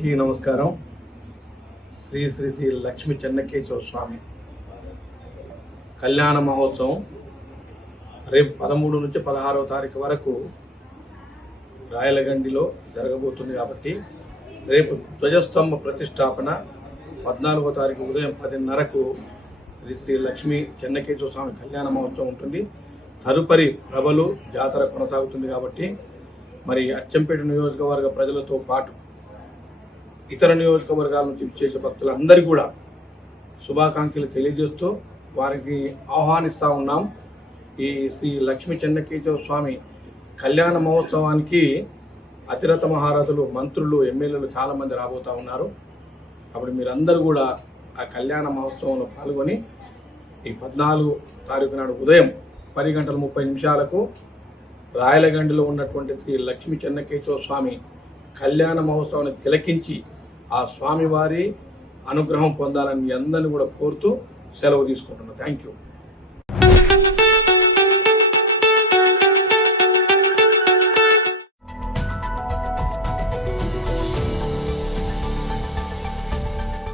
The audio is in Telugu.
అందరికీ నమస్కారం. శ్రీ శ్రీ శ్రీ లక్ష్మీ చెన్నకేశవ స్వామి కళ్యాణ మహోత్సవం రేపు 13 నుంచి 16వ తారీఖు వరకు రాయలగండిలో జరగబోతుంది. కాబట్టి రేపు ధ్వజస్తంభ ప్రతిష్టాపన 14వ తారీఖు ఉదయం 10:30కు శ్రీ శ్రీ లక్ష్మీ చెన్నకేశవ స్వామి కళ్యాణ మహోత్సవం ఉంటుంది. తదుపరి ప్రభలు జాతర కొనసాగుతుంది. కాబట్టి మరి అచ్చంపేట నియోజకవర్గ ప్రజలతో పాటు ఇతర నియోజకవర్గాల నుంచి చేసే భక్తులందరికీ కూడా శుభాకాంక్షలు తెలియజేస్తూ వారికి ఆహ్వానిస్తూ ఉన్నాం. ఈ శ్రీ లక్ష్మీ చెన్నకేశవ స్వామి కళ్యాణ మహోత్సవానికి అతిరథ మహారాజులు, మంత్రులు, ఎమ్మెల్యేలు చాలామంది రాబోతూ ఉన్నారు. అప్పుడు మీరందరూ కూడా ఆ కళ్యాణ మహోత్సవంలో పాల్గొని ఈ 14వ తారీఖు నాడు ఉదయం 10:30 రాయలగండిలో ఉన్నటువంటి శ్రీ లక్ష్మీ చెన్నకేశవ స్వామి కళ్యాణ మహోత్సవాన్ని తిలకించి ఆ స్వామివారి అనుగ్రహం పొందాలని మీ అందరినీ కూడా కోరుతూ సెలవు తీసుకుంటున్నాను. Thank you.